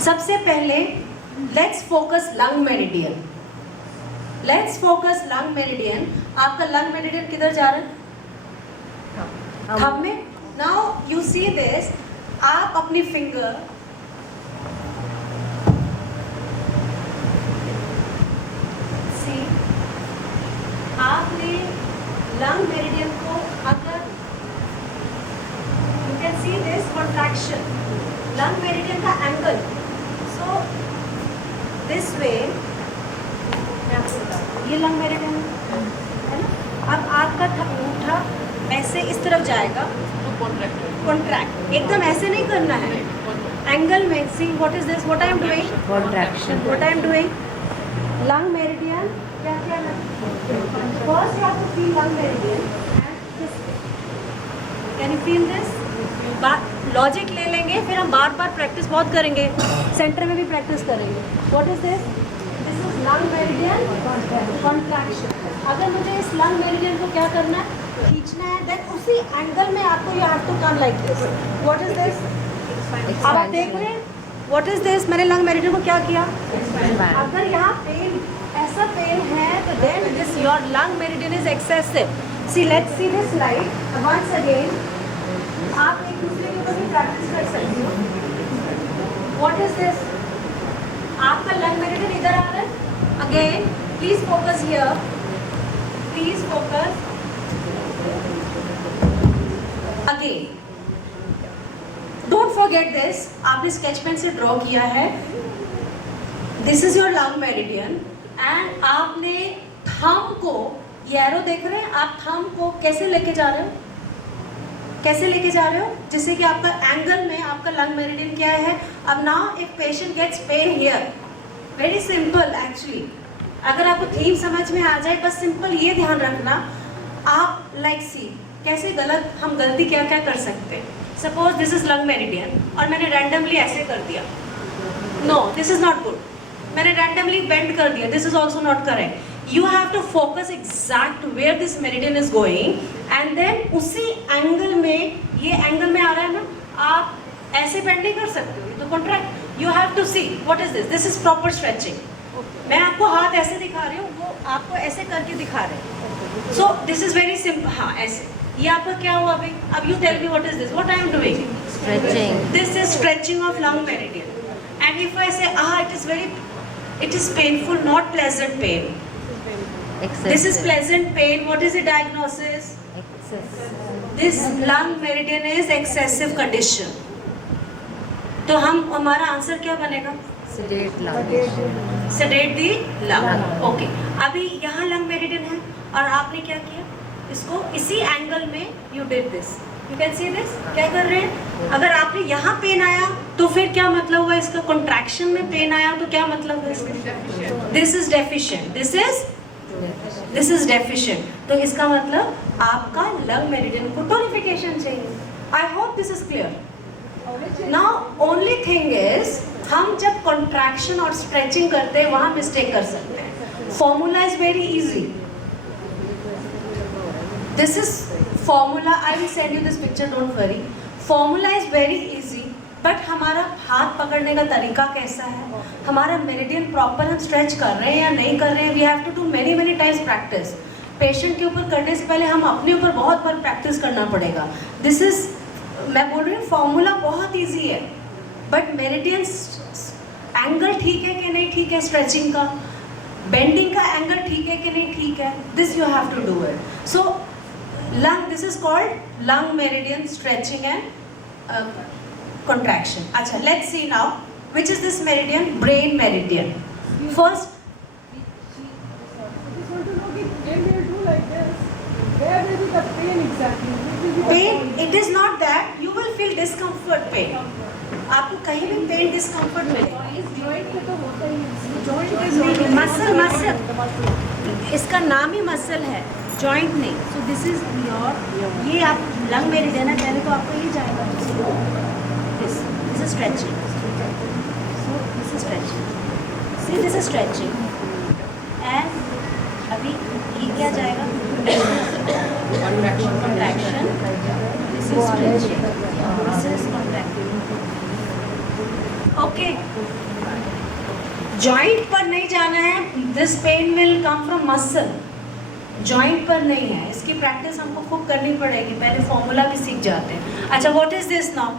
सबसे पहले let's focus lung meridian. Let's focus lung meridian. आपका लंग मेरिडियन किधर जा रहा है? थंब में। नाउ यू सी दिस, आप अपनी फिंगर सी, आपने लंग मेरिडियन को, अगर you can see this contraction, lung meridian का एंगल, सो दिस वे, मैं आपको बता दूं, ये लंग मेरिडियन है ना। अब आपका अंगूठा ऐसे इस तरफ जाएगा, कॉन्ट्रैक्ट, एकदम ऐसे नहीं करना है, एंगल में। See what is this, what I am doing, Contraction. What I am doing, lung meridian क्या क्या है, first you have to feel lung meridian and this way, can you feel this. Logic ले लेंगे, फिर हम बार बार practice बहुत करेंगे, centre में भी प्रैक्टिस करेंगे। What is this, this is lung meridian contraction. अगर मुझे इस लंग मेरिडियन को क्या करना है, खींचना है, देन उसी एंगल में आपको you have to come like this. What is this, आप देख रहे हैं, व्हाट इज दिस, मैंने लंग मेरिडियन को क्या किया। अगर यहाँ पेन, ऐसा पेन है, तो then this your lung meridian is excessive. See let's see this light once again, आप एक दूसरे के ऊपर भी प्रैक्टिस कर सकते हो। व्हाट इज दिस, आपका लंग मेरिडियन इधर आ रहा है, again please focus here, please focus again, don't forget this. आपने स्केच पेन से ड्रॉ किया है, this is your lung meridian, and आपने थंब को, ये एरो देख रहे हैं, आप थंब को कैसे लेके जा रहे हो, कैसे लेके जा रहे हो, जिससे कि आपका एंगल में आपका लंग मेरिडियन क्या है। अब now if patient gets pain here, very simple actually, अगर आपको थीम समझ में आ जाए, बस सिंपल ये ध्यान रखना, आप लाइक सी कैसे गलत, हम गलती क्या क्या कर सकते हैं। Suppose this is lung meridian और मैंने रैंडमली ऐसे कर दिया, no this is not good. मैंने रैंडमली बेंड कर दिया, this is also not correct. You have to focus exact where this meridian is going, and then उसी एंगल में, ये एंगल में आ रहा है ना, आप ऐसे बेंड नहीं कर सकते हो, तो contract, you have to see what is this, this is proper stretching. मैं आपको हाथ ऐसे दिखा रही हूँ, वो आपको ऐसे करके दिखा रहे हैं, so this is very simple. हाँ ऐसे, ये आपका क्या हुआ अभी, अब you tell me what is this, what I am doing, Stretching. This is stretching of lung meridian, and if I say it is painful, not pleasant pain. Excessive. This is pleasant pain. What is the diagnosis? Excessive. This lung meridian is excessive condition. तो हमारा answer क्या बनेगा, Sedate lung. sedate the lung. Lung. Okay. अभी यहाँ lung meridian है और आपने क्या किया, इसको इसी एंगल में you did this. You can see this. क्या कर रहे हैं, अगर आपने यहाँ पेन आया तो फिर क्या मतलब हुआ इसका, कॉन्ट्रैक्शन में पेन आया तो क्या मतलब है इसका, this is deficient, this is deficient. तो इसका मतलब आपका लंग मेरिडियन को टोनिफिकेशन चाहिए। I hope this is clear. Now only thing is, हम जब कॉन्ट्रैक्शन और स्ट्रेचिंग करते हैं वहां मिस्टेक कर सकते हैं। Formula is very easy, this is formula, I will send you this picture, don't worry. Formula is very easy, but हमारा हाथ पकड़ने का तरीका कैसा है, हमारा मेरिडियन प्रॉपर हम स्ट्रेच कर रहे हैं या नहीं कर रहे हैं, we have to do many many times practice. Patient के ऊपर करने से पहले हम अपने ऊपर बहुत बार प्रैक्टिस करना पड़ेगा। दिस इज, मैं बोल रही हूँ फॉर्मूला बहुत ईजी है, बट मेरिडियन एंगल ठीक है कि नहीं ठीक है, स्ट्रेचिंग का, बेंडिंग का एंगल ठीक है कि नहीं ठीक है, this you have to do it. So lung, this is called lung meridian stretching and contraction. Acha, let's see now which is this meridian, brain meridian. First, just want to know when they do like this, where will be the pain exactly? pain, it is not that you will feel discomfort pain. आपको कहीं भी pen discomfort मिलेगा, इस joint पे तो होता ही है, joint muscle, इसका नाम ही मसल है, जॉइंट नहीं। सो दिस इज योर, ये आप लंग मेरिडियन है, पहले तो आपको ये जाएगा, this is stretching, so this is stretching, see this is stretching, and अभी ये क्या जाएगा, contraction, this is stretching, this is contracting. Okay, okay, joint पर नहीं जाना है. This pain will come from muscle, joint पर नहीं है. इसकी प्रैक्टिस हमको खूब करनी पड़ेगी. पहले फॉर्मूला भी सीख जाते हैं. अच्छा, what is this now?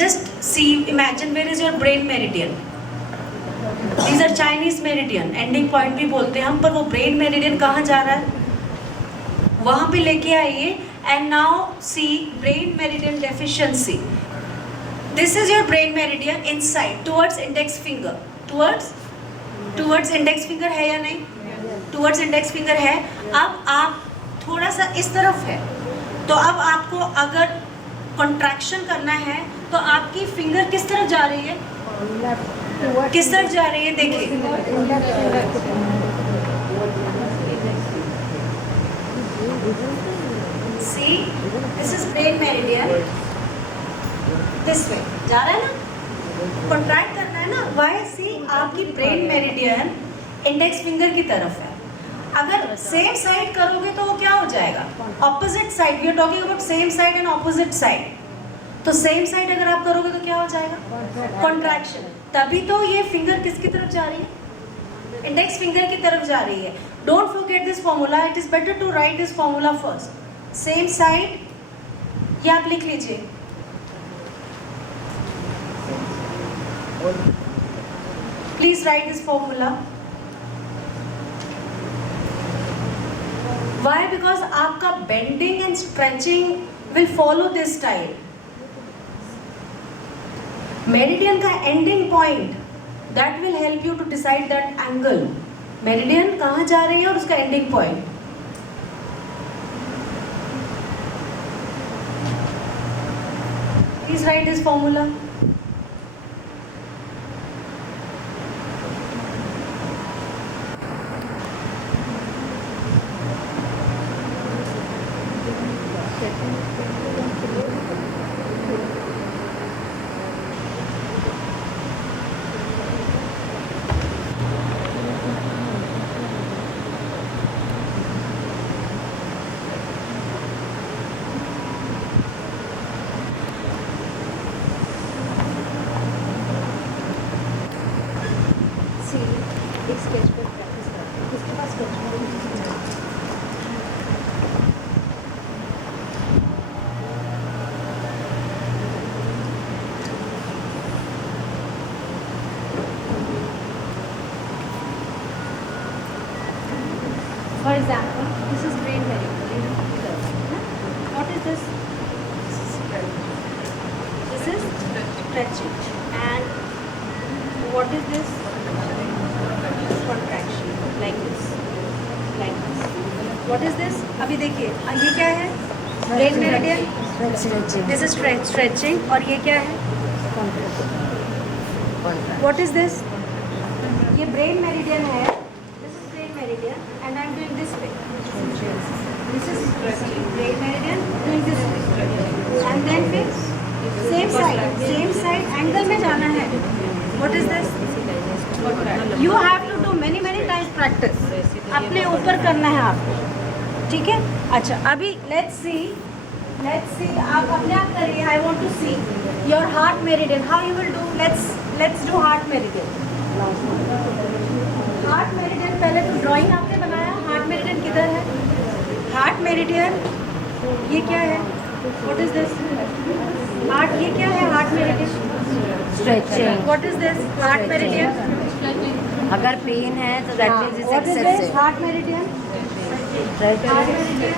Just see, imagine where is your brain meridian. These are Chinese meridian, ending point भी बोलते हैं हम, पर वो ब्रेन मेरिडियन कहाँ जा रहा है? वहाँ पे लेके आइए. And now see brain meridian deficiency. This is your brain meridian inside towards index finger. Towards index finger है या नहीं? टुवर्ड्स इंडेक्स फिंगर है. अब आप थोड़ा सा इस तरफ है, तो अब आपको अगर कॉन्ट्रैक्शन करना है तो आपकी फिंगर किस तरफ जा रही है? किस तरफ जा रही है? देखिए, सी this is brain meridian, this way जा रहा है ना, कॉन्ट्रैक्ट करना है ना. वाई? सी आपकी ब्रेन मेरिडियन इंडेक्स फिंगर की तरफ है. अगर सेम साइड करोगे तो वो क्या हो जाएगा? Opposite side. We are talking about same side and opposite side. तो सेम साइड अगर आप करोगे तो क्या हो जाएगा? कॉन्ट्रैक्शन. तभी तो ये फिंगर किसकी तरफ जा रही है? इंडेक्स फिंगर की तरफ जा रही है. Don't forget this formula. It is better to write this formula first. Same side, ये आप लिख लीजिए. Please write this formula. Why? Because आपका bending and stretching will follow this style. Meridian का ending point that will help you to decide that angle. Meridian कहाँ जा रही है और उसका ending point. Please write this formula. एक sketch पर प्रैक्टिस करते हैं. किसके पास sketch pen? For example, this is brain meridien. What is this? This is stretching. And what is this? Contraction. Like this. Like this. What is this? अभी देखिए, ये क्या है? Brain meridian. This is stretching. और ये क्या है? What is this? ये ब्रेन मेरिडियन है. This is brain meridian, and I am doing this way. This is brain meridian, doing this way. And then फिर same side angle में जाना है. What is this? You have to do many times practice. अपने ऊपर करना है आपको. ठीक है? अच्छा, अभी let's see. आप अपने आप करिए. I want to see your heart meridian. How you will do? Let's do heart meridian. Heart meridian पहले तो ड्राइंग आपने बनाया. हार्ट मेरिडियन किधर है? हार्ट मेरिडियन ये क्या है? What is this? हार्ट ये क्या है? Heart meridian stretching. What is this? Heart meridian. अगर पेन है तो that means it's what is this? Excessive. Heart meridian. Heart meridian.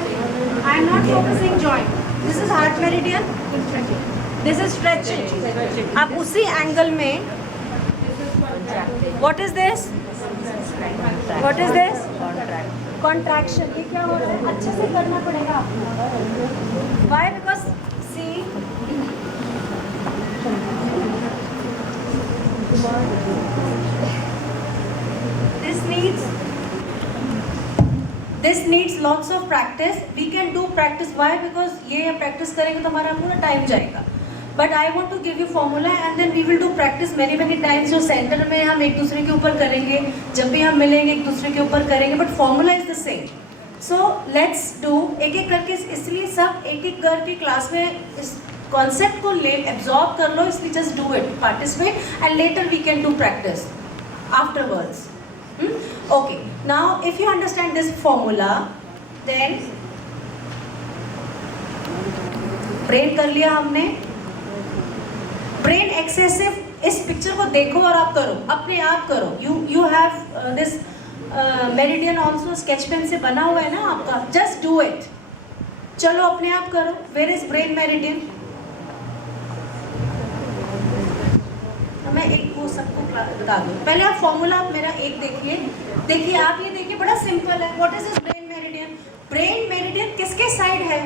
I am not focusing joint. This is heart meridian. This is stretching. अब उसी angle में what is this? What is this? Contraction. ये क्या हो रहा है? अच्छे से करना पड़ेगा आपको. Why? Because see, this needs lots of practice. We can do practice. Why? Because ये practice करेंगे तो हमारा पूरा टाइम जाएगा. But I want to give you formula and then we will do practice many times. जो centre में हम एक दूसरे के ऊपर करेंगे, जब भी हम मिलेंगे एक दूसरे के ऊपर करेंगे, but formula is the same. So let's do एक एक करके. इसलिए सब एक एक करके क्लास में कॉन्सेप्ट को ले एब्जॉर्ब कर लो, इसलिए just do it, participate and later we can do practice afterwards. Okay, now if you understand this formula, then brain कर लिया हमने. ब्रेन एक्सेसिव, इस पिक्चर को देखो और आप करो, अपने आप करो. You have this meridian also sketch pen से बना हुआ है ना आपका, जस्ट डू इट. चलो अपने आप करो. Where is brain meridian? मैं एक वो सबको बता दूँ. पहले आप फॉर्मूला मेरा एक देखिए आप ये देखिए, बड़ा सिंपल है. What is this brain meridian? Brain meridian किसके साइड है?